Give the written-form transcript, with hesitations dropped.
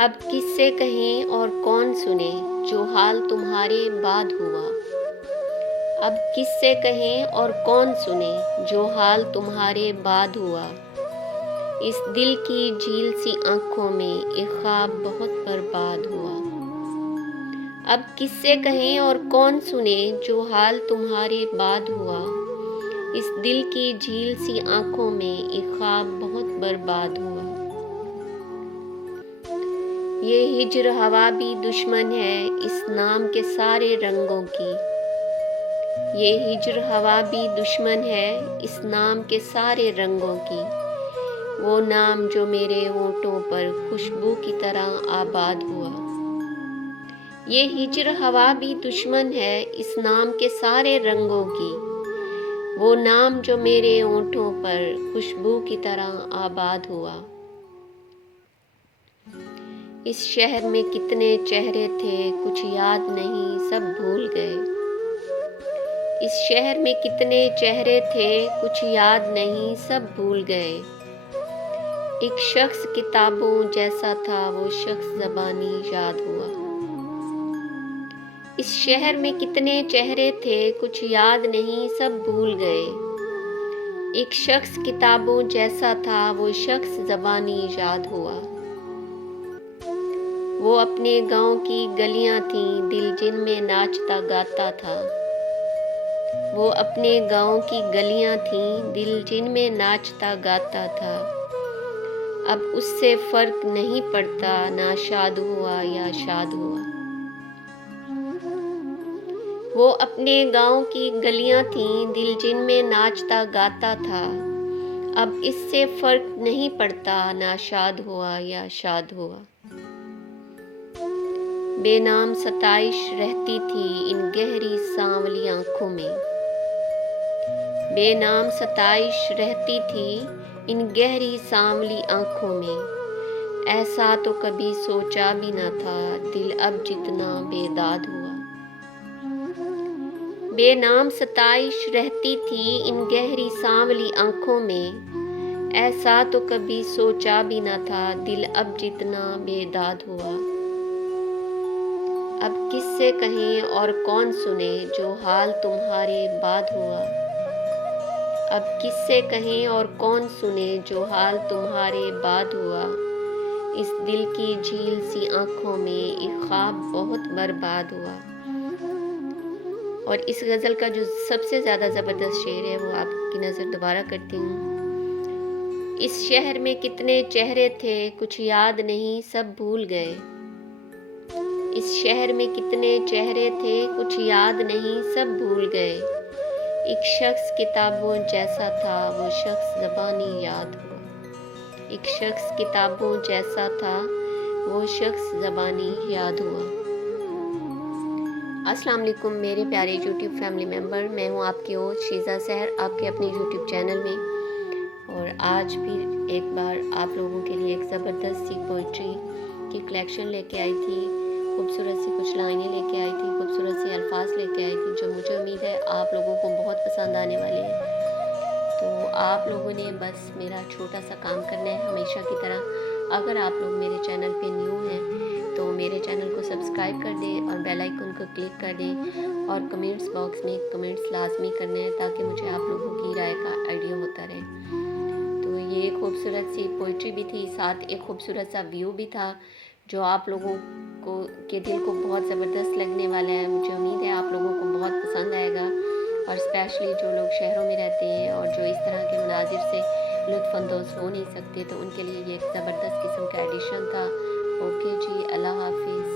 اب کس سے کہیں اور کون سنے جو حال تمہارے بعد ہوا۔ اب کس سے کہیں اور کون سنے جو حال تمہارے بعد ہوا۔ اس دل کی جھیل سی آنکھوں میں ایک خواب بہت برباد ہوا۔ اب کس سے کہیں اور کون سنے جو حال تمہارے بعد ہوا۔ اس دل کی جھیل سی آنکھوں میں ایک خواب بہت برباد ہوا۔ یہ ہجر ہوا بھی دشمن ہے اس نام کے سارے رنگوں کی۔ یہ ہجر ہوا بھی دشمن ہے اس نام کے سارے رنگوں کی۔ وہ نام جو میرے ہونٹوں پر خوشبو کی طرح آباد ہوا۔ یہ ہجر ہوا بھی دشمن ہے اس نام کے سارے رنگوں کی۔ وہ نام جو میرے ہونٹوں پر خوشبو کی طرح آباد ہوا۔ اس شہر میں کتنے چہرے تھے کچھ یاد نہیں سب بھول گئے۔ اس شہر میں کتنے چہرے تھے کچھ یاد نہیں سب بھول گئے۔ ایک شخص کتابوں جیسا تھا وہ شخص زبانی یاد ہوا۔ اس شہر میں کتنے چہرے تھے کچھ یاد نہیں سب بھول گئے۔ ایک شخص کتابوں جیسا تھا وہ شخص زبانی یاد ہوا۔ وہ اپنے گاؤں کی گلیاں تھیں دل جن میں ناچتا گاتا تھا۔ وہ اپنے گاؤں کی گلیاں تھیں دل جن میں ناچتا گاتا تھا۔ اب اس سے فرق نہیں پڑتا نہ شاد ہوا یا شاد ہوا۔ وہ اپنے گاؤں کی گلیاں تھیں دل جن میں ناچتا گاتا تھا۔ اب اس سے فرق نہیں پڑتا نہ شاد ہوا یا شاد ہوا۔ بے نام ستائش رہتی تھی ان گہری سانولی آنکھوں میں۔ بے نام ستائش رہتی تھی ان گہری سانولی آنکھوں میں۔ ایسا تو کبھی سوچا بھی نہ تھا دل اب جتنا بیداد ہوا۔ بے نام ستائش رہتی تھی ان گہری سانولی آنکھوں میں۔ ایسا تو کبھی سوچا بھی نہ تھا دل اب جتنا بیداد ہوا۔ اب کس سے کہیں اور کون سنے جو حال تمہارے بعد ہوا۔ اب کس سے کہیں اور کون سنے جو حال تمہارے بعد ہوا۔ اس دل کی جھیل سی آنکھوں میں ایک خواب بہت برباد ہوا۔ اور اس غزل کا جو سب سے زیادہ زبردست شعر ہے وہ آپ کی نظر دوبارہ کرتی ہوں۔ اس شہر میں کتنے چہرے تھے کچھ یاد نہیں سب بھول گئے۔ اس شہر میں کتنے چہرے تھے کچھ یاد نہیں سب بھول گئے۔ ایک شخص کتابوں جیسا تھا وہ شخص زبانی یاد ہوا۔ ایک شخص کتابوں جیسا تھا وہ شخص زبانی یاد ہوا۔ السلام علیکم میرے پیارے یوٹیوب فیملی ممبر، میں ہوں آپ کی ہوسٹ شیزہ سحر آپ کے اپنے یوٹیوب چینل میں، اور آج پھر ایک بار آپ لوگوں کے لیے ایک زبردست سی پوئٹری کی کلیکشن لے کے آئی تھی۔ خوبصورت سی کچھ لائنیں لے کے آئی تھی، خوبصورت سے الفاظ لے کے آئی تھی جو مجھے امید ہے آپ لوگوں کو بہت پسند آنے والے ہیں۔ تو آپ لوگوں نے بس میرا چھوٹا سا کام کرنا ہے ہمیشہ کی طرح۔ اگر آپ لوگ میرے چینل پہ نیو ہیں تو میرے چینل کو سبسکرائب کر دیں اور بیل آئیکن کو کلک کر دیں، اور کمنٹس باکس میں کمنٹس لازمی کرنے ہیں تاکہ مجھے آپ لوگوں کی رائے کا آئیڈیا ہوتا رہے۔ تو یہ ایک خوبصورت سی پوئٹری بھی تھی، ساتھ ایک خوبصورت سا ویو بھی تھا جو آپ لوگوں کے دل کو بہت زبردست لگنے والا ہے۔ مجھے امید ہے آپ لوگوں کو بہت پسند آئے گا، اور اسپیشلی جو لوگ شہروں میں رہتے ہیں اور جو اس طرح کے مناظر سے لطف اندوز ہو نہیں سکتے تو ان کے لیے یہ ایک زبردست قسم کا ایڈیشن تھا۔ اوکے جی، اللہ حافظ۔